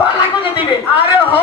পাল্লা করে দিবে আরে হো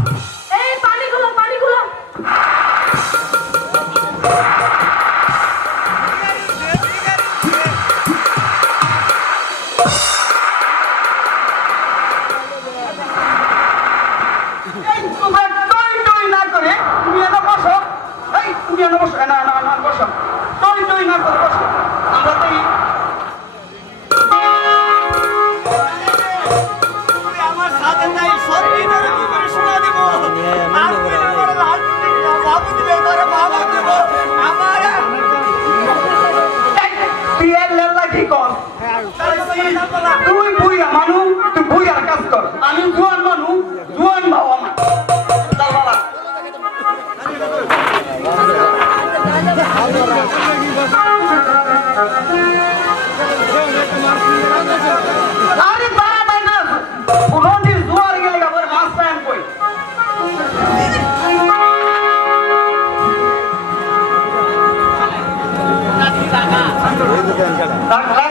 আরে বাবা না কোনদিন জুয়ার গেলে আবার মাছ পায় কই টাকা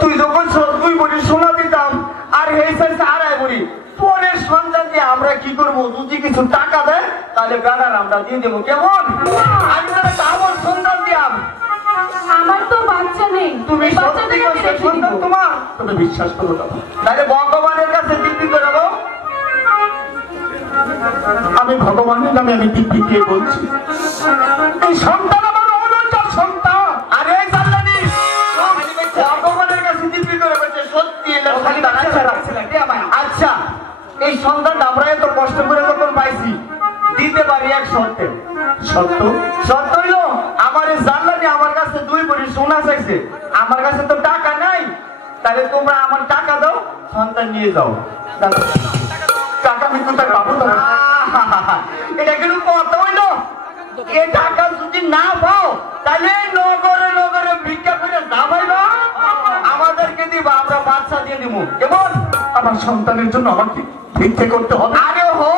তুই যখন সোনা দিতাম আর আড়াই পরের আমরা কি যদি কিছু টাকা দেয় তাহলে আমরা দিয়ে দেবো। কেমন? আমি সন্তান দিয়াম। আমার তো বাচ্চা নেই। তুমি বিশ্বাস করো ভগবানের কাছে নামে আমি কে বলছি? সন্তান আমার অনুটা সন্তান। আচ্ছা এই সন্তান আমরা এত কষ্ট করে যখন পাইছি। দিতে পারি এক শর্তে। শর্ত? শর্ত হইল আমার জানলানি আমার কাছে দুই বড়ি সোনা চাইছে। আমার কাছে তো টাকা নাই। তাহলে তোমরা আমার টাকা দাও সন্তান নিয়ে যাও। কেমন আমার সন্তানের জন্য আমাকে ভিক্ষে করতে হবে। আরে হো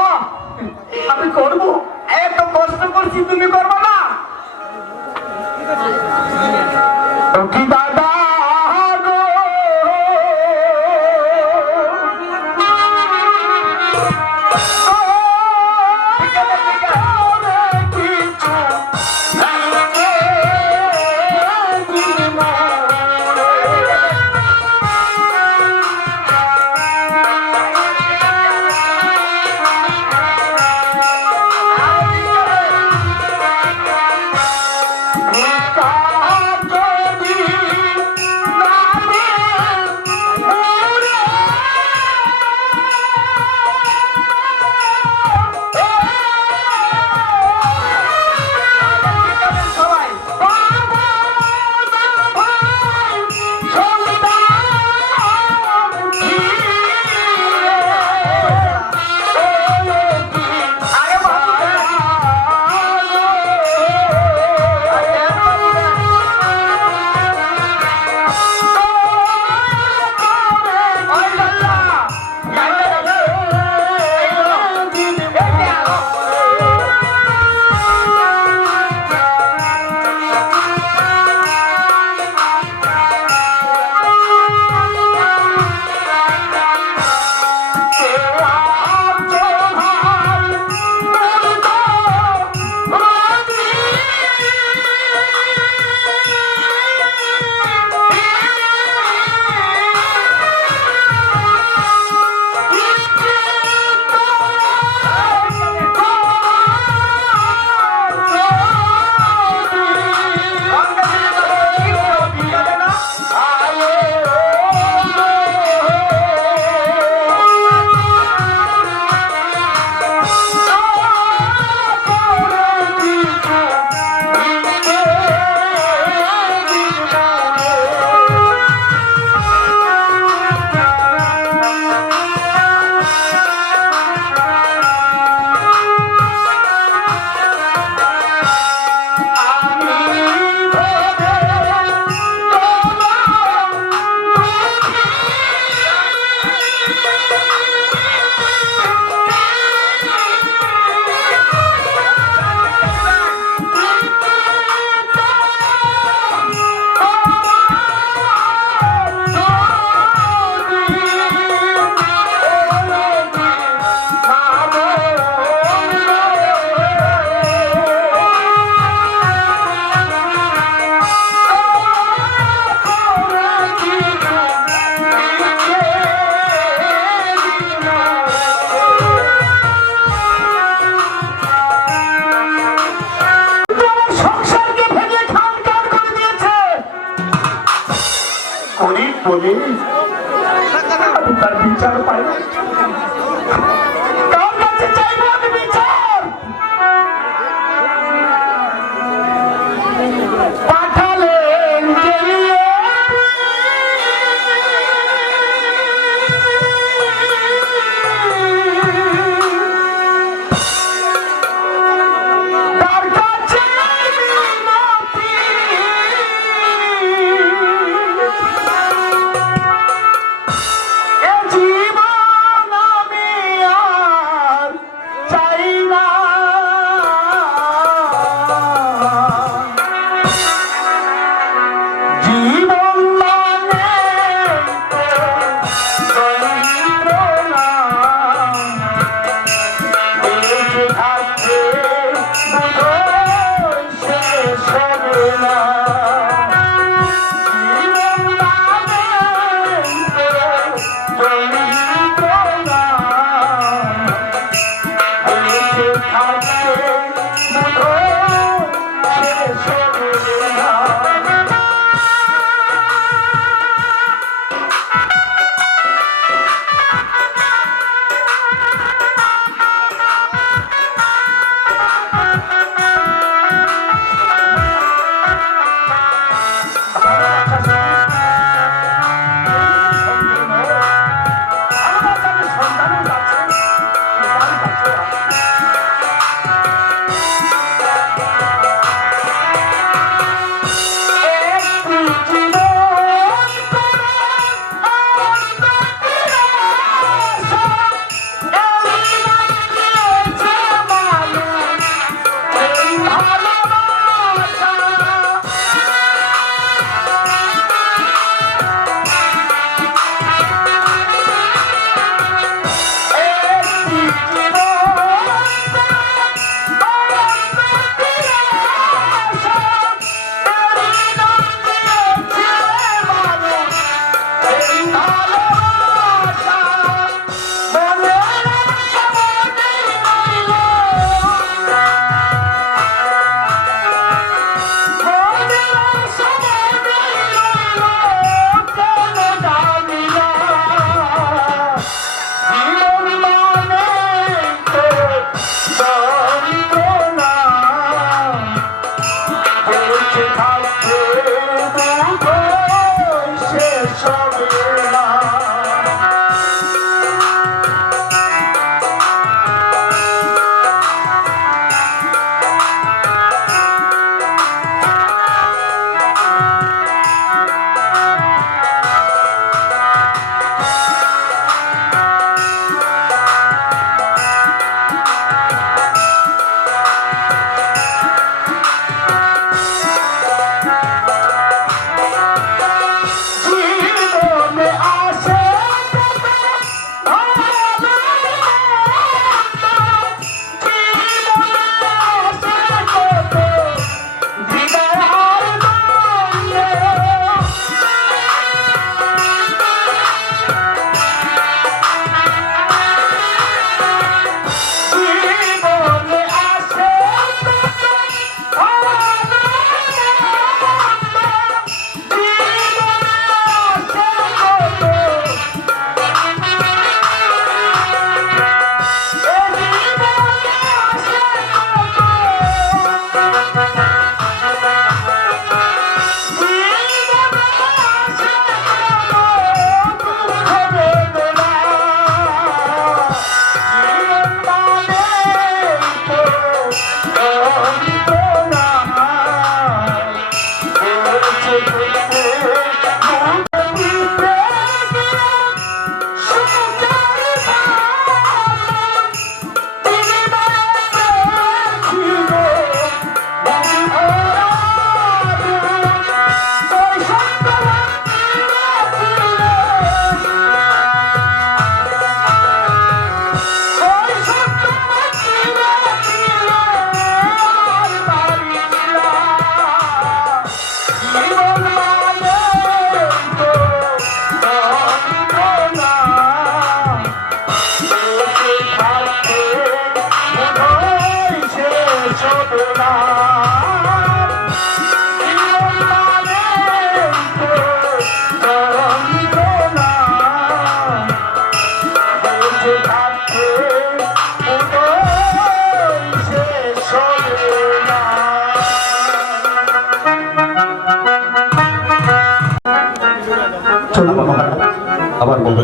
Carolina.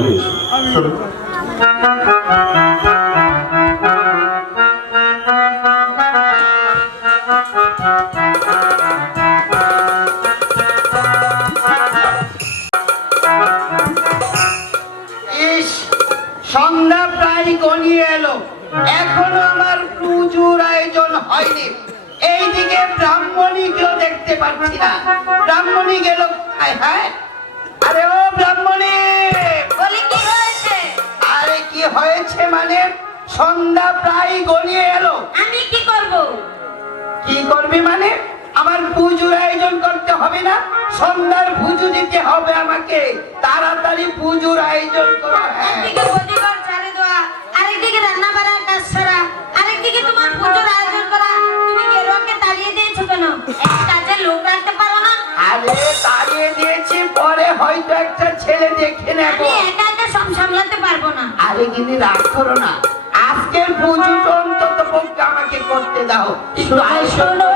আবার মহলে পুজোর আয়োজন করতে হবে না। সন্ধ্যার পুজো দিতে হবে আমাকে। তাড়াতাড়ি পুজোর আয়োজন করো হ্যাঁ। একদিকে বদিঘর ঝাড়ে দেওয়া আরেকদিকে রান্না বাড়ার কাজ করা। আরেকদিকে তোমার পুজোর আয়োজন করা। তুমি গেরুয়াকে তাড়িয়ে দিয়েছ কেন? কাজে লোক রাখতে পারো না। আরে তাড়িয়ে দিয়েছি পরে হয়তো একটা ছেলে দেখে নেব। আমি একা একা সব সামলাতে পারব না। আরে কিন্তু রাগ করো না। আজকের পুজোটা অন্তত পক্ষে আমাকে করতে দাও। শোনো।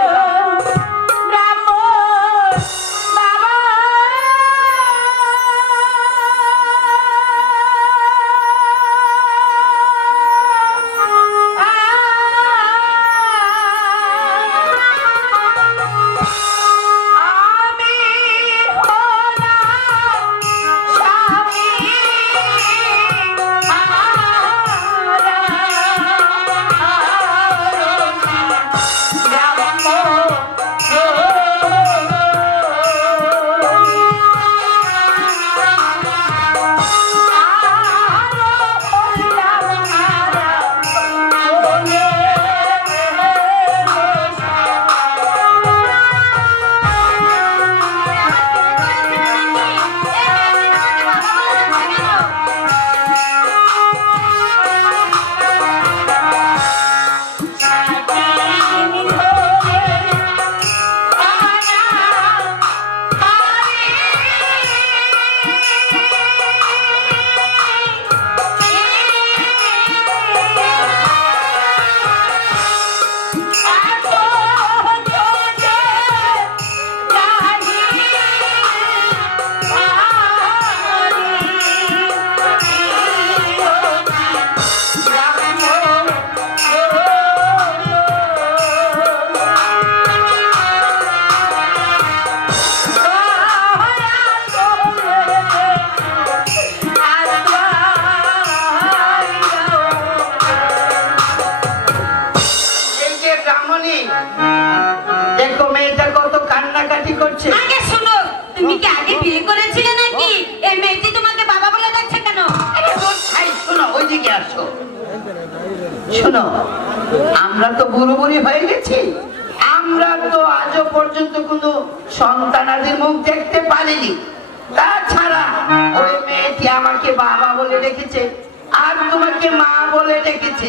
ব্রাহ্মণী দেখো মেয়েটা কত কান্নাকাটি করছে। আগে শোনো তুমি কি আগে বিয়ে করেছিলে নাকি? এই মেয়েটি তোমাকে বাবা বলে ডাকছে কেন? শোনো ওইদিকে আসো। শোনো আমরা তো বুড়ো বুড়ি হয়ে গেছি। আমরা তো আজও পর্যন্ত কোনো সন্তানাদের মুখ দেখতে পারিনি। তাছাড়া ওই মেয়েটি আমাকে বাবা বলে ডেকেছে আর তোমাকে মা বলে ডেকেছে।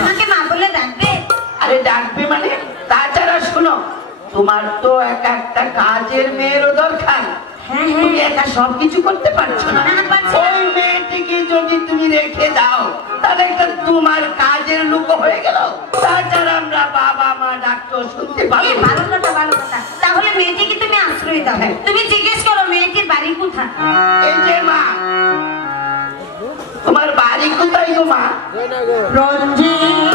আমাকে মা বলে ডাকবে? আরে ডাকবে মানে? তাছাড়া শোনো তোমার তো এক একটা কাজের মেয়েরও দরকার। হ্যাঁ তুমি একা সবকিছু করতে পারছ না। না, পারছি না। ওই মেয়েটিকে যদি তুমি রেখে দাও তাহলে একটা তোমার কাজের লোক হয়ে গেল। তাছাড়া আমরা বাবা মা ডাক্তার শুনতে পাবো ভালো কথা ভালো কথা। তাহলে মেয়েটিকে তুমি আশ্রয় দাও। হ্যাঁ। তুমি জিজ্ঞেস করো মেয়েটির বাড়ি কোথায়? এই যে মা তোমার বাড়ি কোথায় গো মা? রঞ্জিত।